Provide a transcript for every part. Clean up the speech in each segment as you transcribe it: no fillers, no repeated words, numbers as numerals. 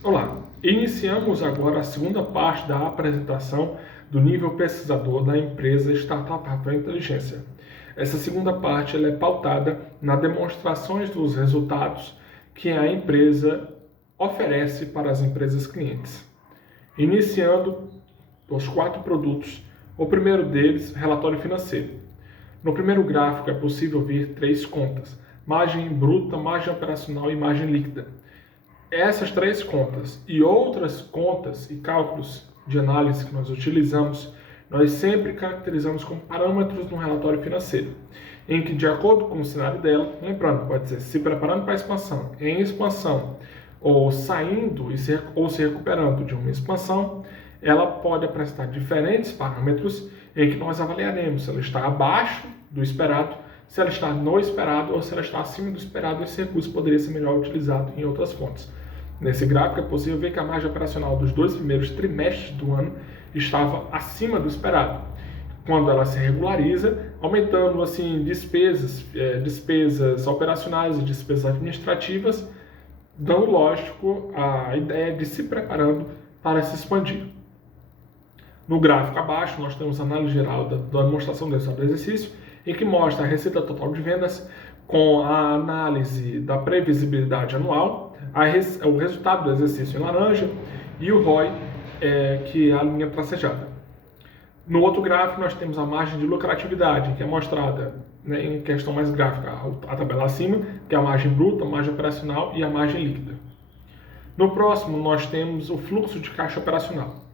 Olá, iniciamos agora a segunda parte da apresentação do nível pesquisador da empresa Startup Rafael Inteligência. Essa segunda parte ela é pautada nas demonstrações dos resultados que a empresa oferece para as empresas clientes. Iniciando os 4 produtos, o primeiro deles, relatório financeiro. No primeiro gráfico é possível ver 3 contas: margem bruta, margem operacional e margem líquida. Essas 3 contas e outras contas e cálculos de análise que nós utilizamos, nós sempre caracterizamos como parâmetros no relatório financeiro, em que, de acordo com o cenário dela, lembrando, pode ser se preparando para a expansão, em expansão, ou saindo ou se recuperando de uma expansão, ela pode apresentar diferentes parâmetros em que nós avaliaremos se ela está abaixo do esperado, se ela está no esperado ou se ela está acima do esperado. Esse recurso poderia ser melhor utilizado em outras fontes. Nesse gráfico é possível ver que a margem operacional dos 2 primeiros trimestres do ano estava acima do esperado. Quando ela se regulariza, aumentando assim despesas operacionais e despesas administrativas, dando, lógico, a ideia de se preparando para se expandir. No gráfico abaixo, nós temos a análise geral da demonstração do resultado do exercício, em que mostra a receita total de vendas com a análise da previsibilidade anual, o resultado do exercício em laranja e o ROI, que é a linha tracejada. No outro gráfico, nós temos a margem de lucratividade, que é mostrada, né, em questão mais gráfica, a tabela acima, que é a margem bruta, a margem operacional e a margem líquida. No próximo, nós temos o fluxo de caixa operacional.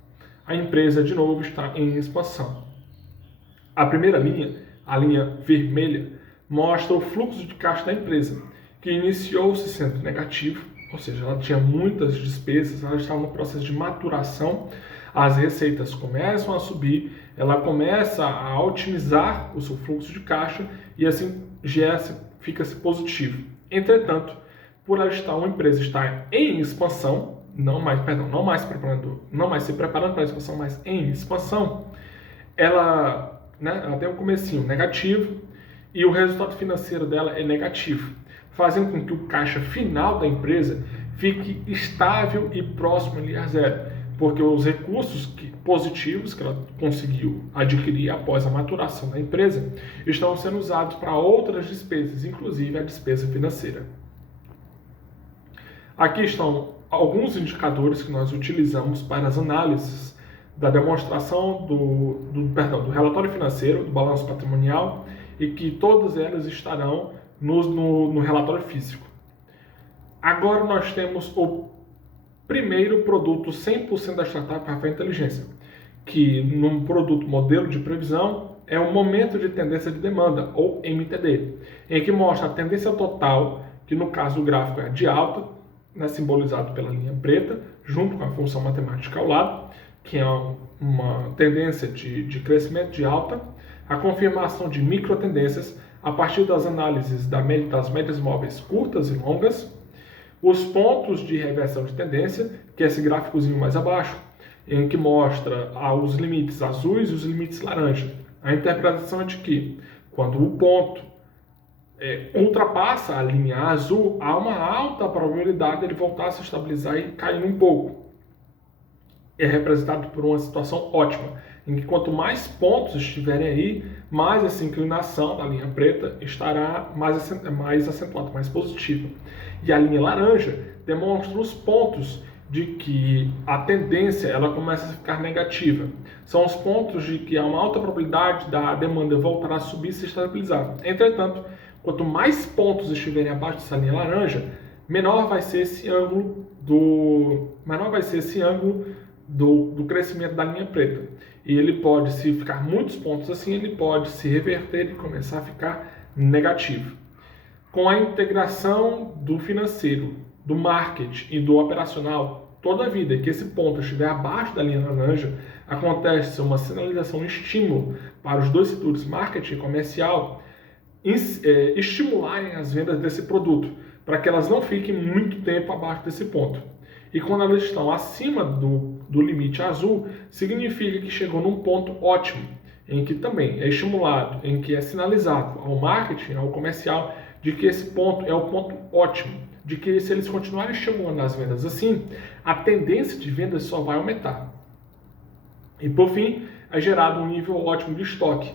A empresa, de novo, está em expansão. A primeira linha, a linha vermelha, mostra o fluxo de caixa da empresa, que iniciou-se sendo negativo, ou seja, ela tinha muitas despesas, ela estava no processo de maturação, as receitas começam a subir, ela começa a otimizar o seu fluxo de caixa e assim fica-se positivo. Entretanto, por ela estar uma empresa estar em expansão, não mais se preparando para a expansão, mas em expansão, ela tem um comecinho negativo e o resultado financeiro dela é negativo, fazendo com que o caixa final da empresa fique estável e próximo ali a zero, porque os recursos positivos que ela conseguiu adquirir após a maturação da empresa estão sendo usados para outras despesas, inclusive a despesa financeira. Aqui estão alguns indicadores que nós utilizamos para as análises da demonstração do relatório financeiro, do balanço patrimonial, e que todas elas estarão no relatório físico. Agora nós temos o primeiro produto 100% da startup Rafael Inteligência, que num produto modelo de previsão é o momento de tendência de demanda, ou MTD, em que mostra a tendência total, que no caso o gráfico é de alta, simbolizado pela linha preta, junto com a função matemática ao lado, que é uma tendência de crescimento de alta, a confirmação de microtendências a partir das análises das médias móveis curtas e longas, os pontos de reversão de tendência, que é esse gráficozinho mais abaixo, em que mostra os limites azuis e os limites laranja. A interpretação é de que, quando o ponto ultrapassa a linha azul, há uma alta probabilidade de ele voltar a se estabilizar e cair um pouco. É representado por uma situação ótima, em que quanto mais pontos estiverem aí, mais essa inclinação da linha preta estará mais acentuada, mais positiva. E a linha laranja demonstra os pontos de que a tendência ela começa a ficar negativa. São os pontos de que há uma alta probabilidade da demanda voltar a subir e se estabilizar. Entretanto, quanto mais pontos estiverem abaixo dessa linha laranja, menor vai ser esse ângulo do crescimento da linha preta. E ele pode, se ficar muitos pontos assim, ele pode se reverter e começar a ficar negativo. Com a integração do financeiro, do marketing e do operacional, toda a vida que esse ponto estiver abaixo da linha laranja, acontece uma sinalização, um estímulo para os dois setores, marketing e comercial, estimularem as vendas desse produto, para que elas não fiquem muito tempo abaixo desse ponto. E quando elas estão acima do limite azul, significa que chegou num ponto ótimo, em que também é estimulado, em que é sinalizado ao marketing, ao comercial, de que esse ponto é o ponto ótimo, de que se eles continuarem estimulando as vendas assim, a tendência de vendas só vai aumentar. E por fim, é gerado um nível ótimo de estoque,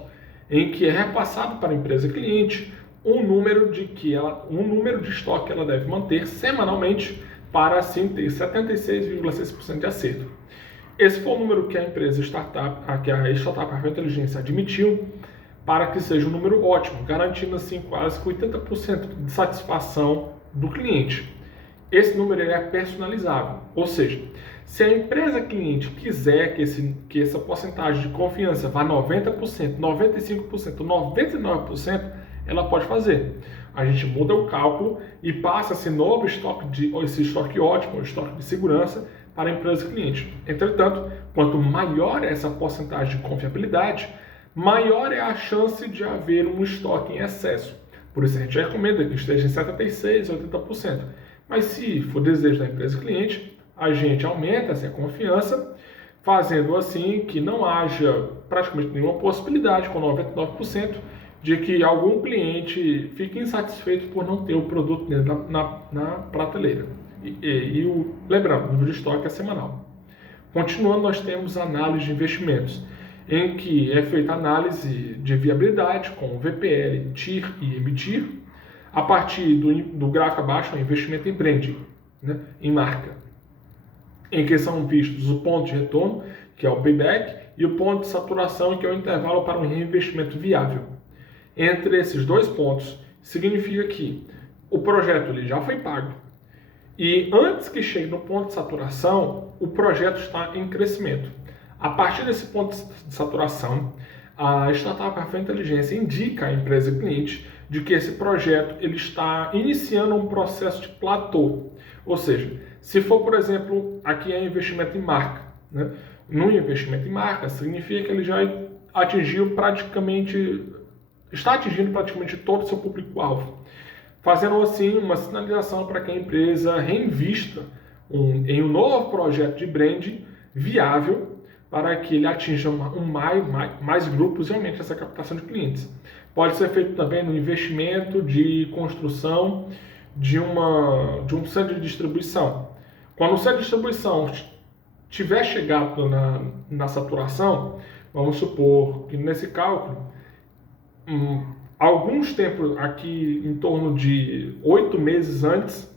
em que é repassado para a empresa cliente um número de estoque que ela deve manter semanalmente para assim ter 76,6% de acerto. Esse foi o número que a startup Rafael Inteligência admitiu para que seja um número ótimo, garantindo assim quase 80% de satisfação do cliente. Esse número é personalizável, ou seja, se a empresa cliente quiser que essa porcentagem de confiança vá 90%, 95%, 99%, ela pode fazer. A gente muda o cálculo e passa esse estoque ótimo, o estoque de segurança, para a empresa cliente. Entretanto, quanto maior é essa porcentagem de confiabilidade, maior é a chance de haver um estoque em excesso. Por isso a gente recomenda que esteja em 76% a 80%. Mas se for desejo da empresa cliente, a gente aumenta essa confiança, fazendo assim que não haja praticamente nenhuma possibilidade, com 99%, de que algum cliente fique insatisfeito por não ter o produto dele na prateleira. Lembrando, o nível de estoque é semanal. Continuando, nós temos a análise de investimentos, em que é feita análise de viabilidade com VPL, TIR e MTIR, a partir do gráfico abaixo, o investimento em branding, né, em marca, em que são vistos o ponto de retorno, que é o payback, e o ponto de saturação, que é o intervalo para um reinvestimento viável. Entre esses dois pontos, significa que o projeto ele já foi pago, e antes que chegue no ponto de saturação, o projeto está em crescimento. A partir desse ponto de saturação, a startup Rafael Inteligência indica à empresa cliente de que esse projeto ele está iniciando um processo de platô. Ou seja, se for, por exemplo, aqui é investimento em marca, né? No investimento em marca, significa que ele já está atingindo praticamente todo o seu público-alvo, fazendo assim uma sinalização para que a empresa reinvista em um novo projeto de branding viável para que ele atinja mais grupos e aumente essa captação de clientes. Pode ser feito também no investimento de construção de um centro de distribuição. Quando o centro de distribuição tiver chegado na saturação, vamos supor que nesse cálculo, alguns tempos aqui, em torno de 8 meses antes,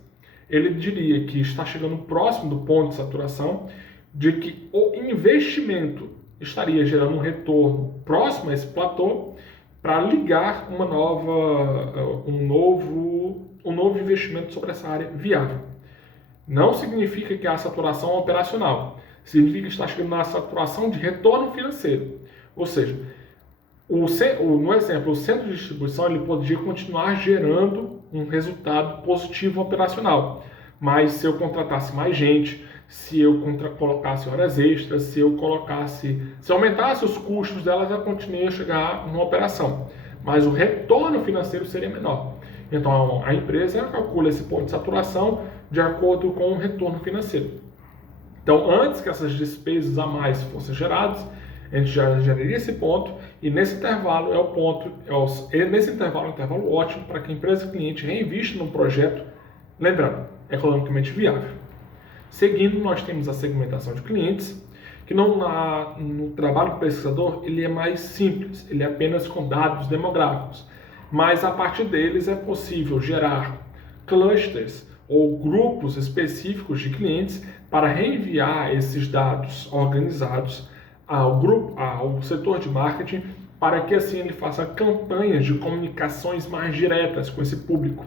ele diria que está chegando próximo do ponto de saturação, de que o investimento estaria gerando um retorno próximo a esse platô para ligar um novo investimento sobre essa área viável. Não significa que a saturação é operacional, significa que está chegando na saturação de retorno financeiro. Ou seja, no exemplo, o centro de distribuição ele poderia continuar gerando um resultado positivo operacional, mas se eu contratasse mais gente, se eu colocasse horas extras, se aumentasse os custos delas, ela continuaria a chegar numa operação, mas o retorno financeiro seria menor. Então a empresa calcula esse ponto de saturação de acordo com o retorno financeiro. Então, antes que essas despesas a mais fossem geradas, a gente já geraria esse ponto, e nesse intervalo é o intervalo ótimo para que a empresa cliente reinvista no projeto, lembrando, economicamente viável. Seguindo, nós temos a segmentação de clientes, que no trabalho do pesquisador ele é mais simples, ele é apenas com dados demográficos, mas a partir deles é possível gerar clusters ou grupos específicos de clientes para reenviar esses dados organizados ao setor de marketing, para que assim ele faça campanhas de comunicações mais diretas com esse público.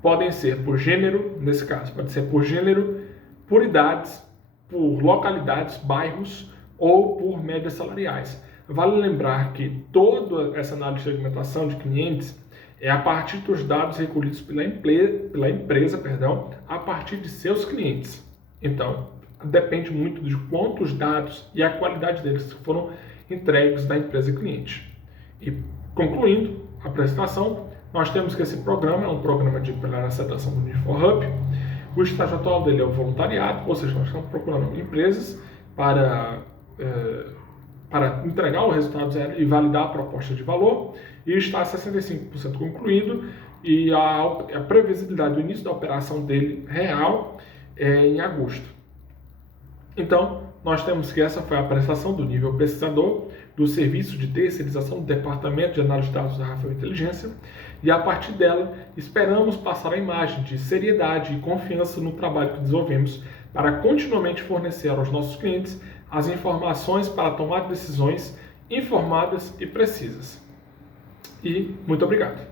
Podem ser por gênero, nesse caso, pode ser por gênero, por idades, por localidades, bairros ou por médias salariais. Vale lembrar que toda essa análise de segmentação de clientes é a partir dos dados recolhidos pela empresa, a partir de seus clientes. Então, depende muito de quantos dados e a qualidade deles foram entregues da empresa cliente. E concluindo a apresentação, nós temos que esse programa é um programa de aceleração do NinjaForHub. O estágio atual dele é o voluntariado, ou seja, nós estamos procurando empresas para entregar o resultado zero e validar a proposta de valor, e está 65% concluído, e a previsibilidade do início da operação dele real é em agosto. Então, nós temos que essa foi a apresentação do nível pesquisador do serviço de terceirização do Departamento de Análise de Dados da Rafael Inteligência, e a partir dela esperamos passar a imagem de seriedade e confiança no trabalho que desenvolvemos para continuamente fornecer aos nossos clientes as informações para tomar decisões informadas e precisas. E muito obrigado.